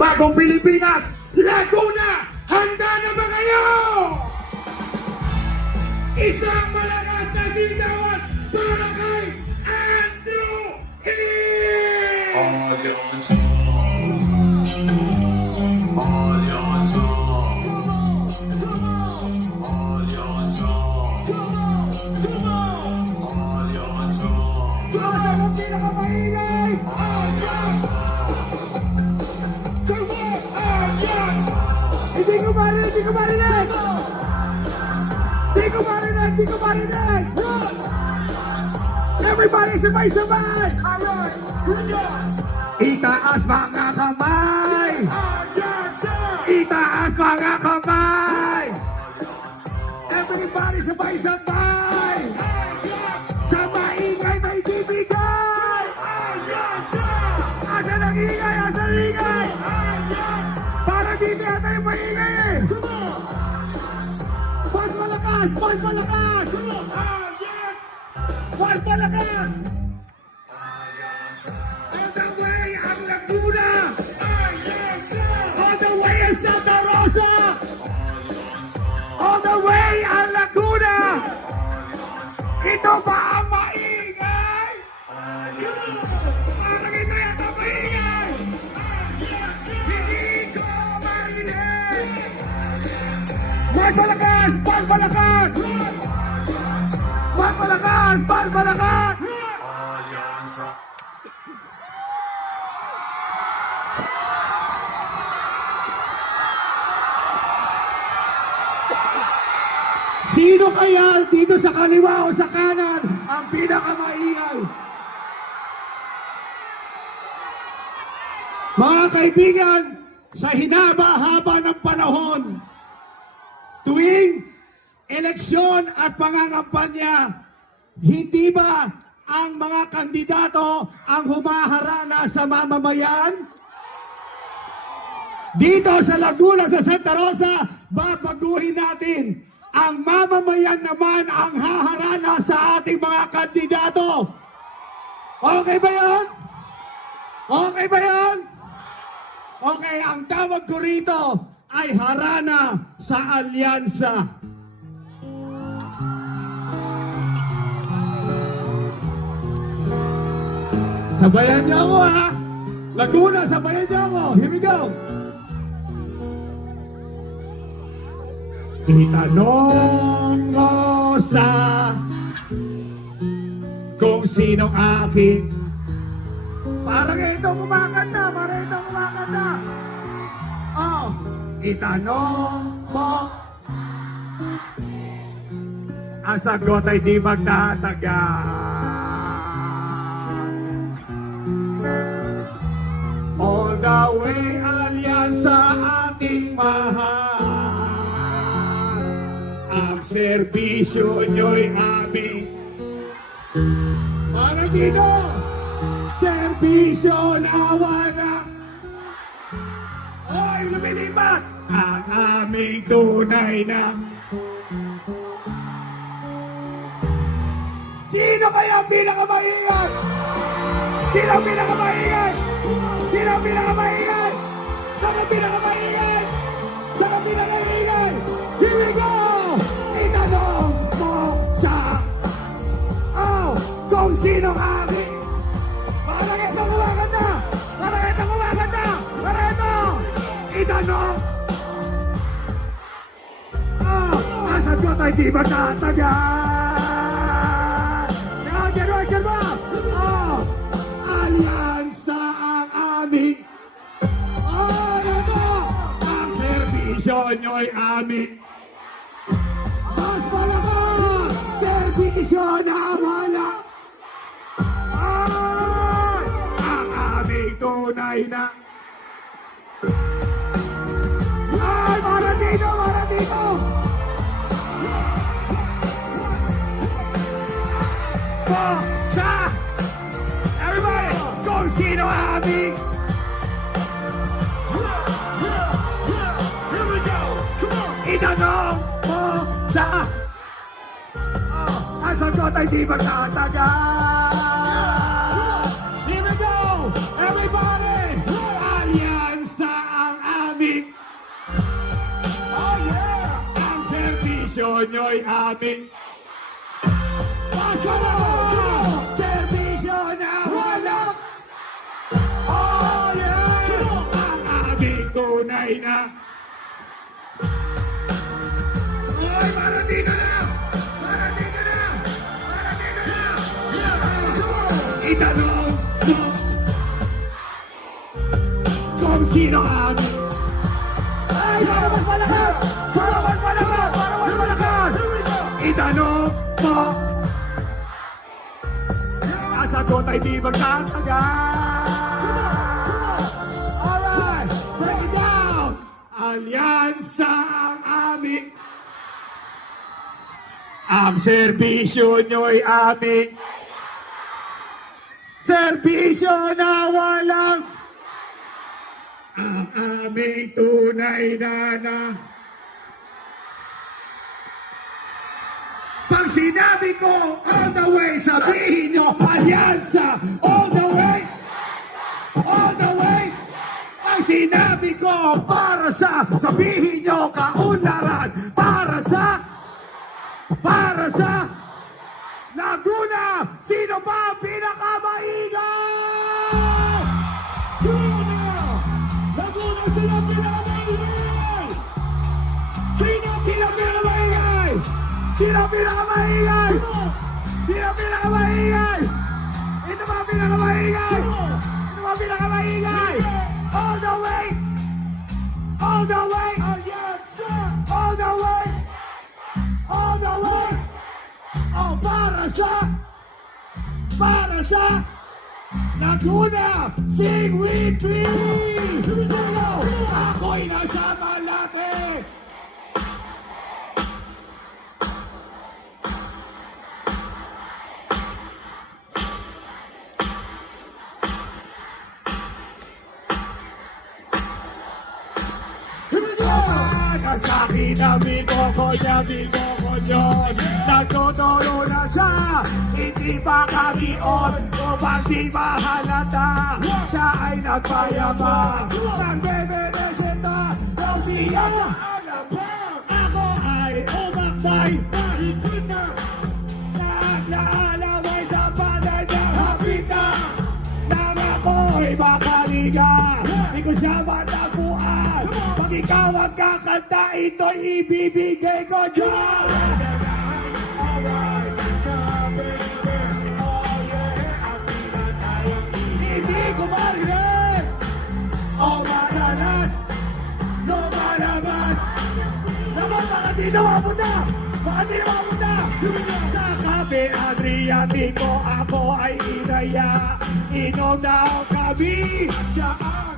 bagong Pilipinas, Laguna. Handa na ba kayo? Isang malakas na sigawan para kay Andrew E! Allianza, Allianza, Allianza, Allianza, Diyosa ng pinakamaingay! Allianza, Allianza! Hindi ko marinig! Hindi ko marinig! Hindi ko marinig! Hindi ko marinig! Everybody sabay-sabay! Itaas mga kamay! Itaas mga kamay! Everybody sabay-sabay! Sa maingay may bibigay! Asa ng ingay! Asa ng ingay! Para dito yata yung maingay eh! Mas malakas! Mas malakas! Mas malakas! All the way ang Laguna! All the way ang Santa Rosa! All the way ang Laguna! Ito ba ang maingay? Parang ito yata maingay! Hindi ko marinig! Mas malakas! Mas malakas! Mas malakas! Mas malakas! Allianza. Sino kaya dito sa kaliwa o sa kanan ang pinakamaingay? Mga kaibigan, sa hinaba-haba ng panahon, tuwing eleksyon at pangangampanya, hindi ba ang mga kandidato ang humaharana sa mamamayan? Dito sa Laguna, sa Santa Rosa, babaguhin natin. Ang mamamayan naman ang haharana sa ating mga kandidato. Okay ba yan? Okay ba yan? Okay, ang tawag ko rito ay harana sa alyansa. Sabayan niyo ako ha. Laguna, sabayan niyo ako. Here we go. Itanong mo sa kung sinong aking. Parang ito kumakanta, parang ito kumakanta. Oh, itanong mo. Ang sagot ay di magtatagal. All the way, alyansa ating mahal. Ang serbisyo nyo'y aming. Para dito, serbisyo na wala. Oy, lumilipat! Ang aming tunay na. Sino kaya ang pinakamaingay? Sino ang pinakamaingay? Sino ang pinakamaingay? Sino ang pinakamaingay? Sino ang pinakamaingay? Here we go! Itanong mo sa kung sinong aking. Parang ito kumakanta! Parang ito kumakanta! Parang ito! Itanong! Ang sagot ay di magtatagal! Diyan mo! Alyansa ang aming. Ito! Ang serbisyo nyo'y aming. Mas malakas! Serbisyo na wala! Ang aming tunay na. Ay, para dito! Para dito! Sa everybody, kung sino aming. Here we go! Come on! Itanong mo sa ang sagot ay di magtatagal. Here we go! Everybody! Alyansa aming. Oh yeah! Ang serbisyo nyo'y aming. Pasko! Serbisyo na walang. Oh yeah! Ang aming tunay na. Oy, marating ka na! Marating ka na! Marating ka na! Itanong mo kung sino ang ay, para mas malakas! Para mas malakas! Para mas malakas! Itanong mo ang sagot ay di magtatagal. Alright! Break it down! Alyansa ang aming. Ang serbisyo nyo'y aming. Serbisyo na walang. Ang aming tunay na. Pag sinabi ko all the way, sabihin nyo alyansa. All the way. All the way. Pag sinabi ko para sa, sabihin nyo kaunlaran. Para sa Laguna, sino ba ang pinakamaingay? Laguna, sino ang pinakamaingay? Sino ang pinakamaingay? Sino ang pinakamaingay? Sino ang pinakamaingay? Ito ba ang pinakamaingay? Ito ba ang pinakamaingay? All the way! All the way! All the way! All the way! Oh, para sa Laguna, sing with me! Ako'y nasa Malate! At sa akin na binoko niya yun. Nagtuturo na siya, hindi pa kami on. Upang di mahalata, siya ay nagpayabang. Nagbeberesenta, daw siya sa alabang. Ako ay umakbay, mahigit na. Naglalaway sa paday niya, hapit na. Nang ako'y makaliga, di ko siya matapuan. Pag ikaw ang kakanta, ito'y ibibigay ko dyan. Hindi ko marinig. O maralat, lumalaban. Naman, baka di na mapunta. Baka di na mapunta. Sa Cafe Adriatico, ako ay inaya. Inom daw kami saan.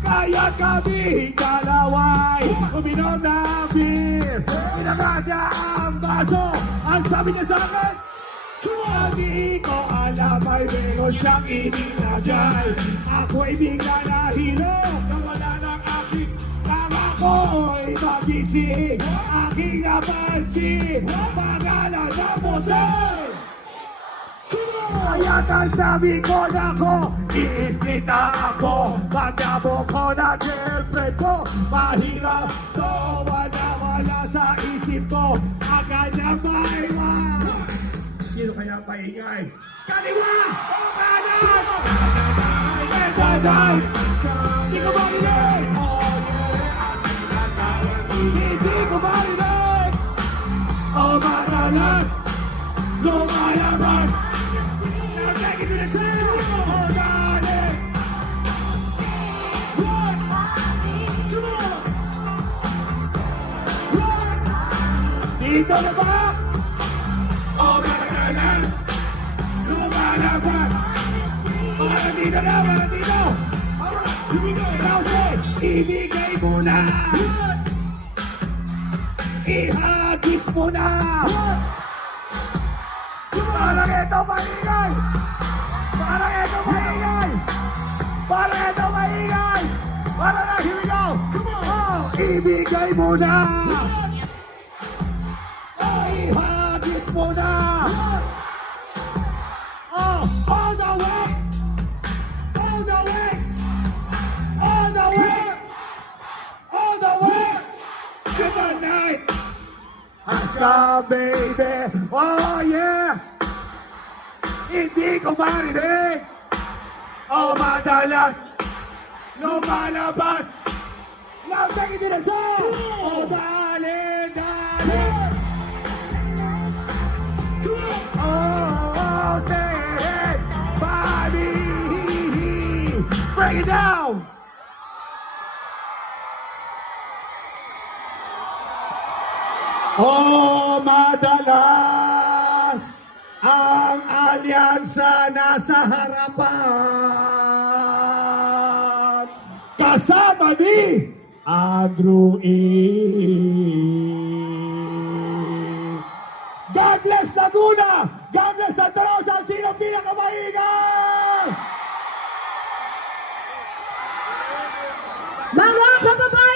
Kaya kami dalaway uminom na beer. Pinaka niya ang baso. Ang sabi niya sa akin, hindi ko alam ay meron siyang inilagay. Ako'y bigla nahilog. Nawala ng aking ako'y magising. Aking napansin pangalan na motel. Kaya ang sabi ko na ko, iispita ako. Pagdabo ko na girlfriend ko, mahirap to, wala sa isip ko. Agad na maiwan. Sino kaya paingay? Kaliwa! O kanan! Kanan! Hindi ko marinig! Hindi ko marinig! O maralan! Lumalaban! Take it to the tail! Organic! Run! Come on! Run! Dito na ba? Organic! Lumalaban! Para dito na! Para dito! Now say, ibigay mo na! Ihagis mo na! Parang ito maingay! Parang ito maingay! Parang ito maingay! Parang na, here we go! Oh, ibigay mo na! Oh, ihagis mo na! Oh, all the way! All the way! All the way! ka, baby. Oh, yeah! Hindi ko marinig. Oh, madalas lumalabas ng pagkitiransa. Oh, dali, dali. Oh, say it, body. Break it down. Oh, madalas ang alyansa nasa harapan. Kasama ni Andrew E. God bless Laguna! God bless Santa Rosa! Sino pinakamaingat? Mga kababayan!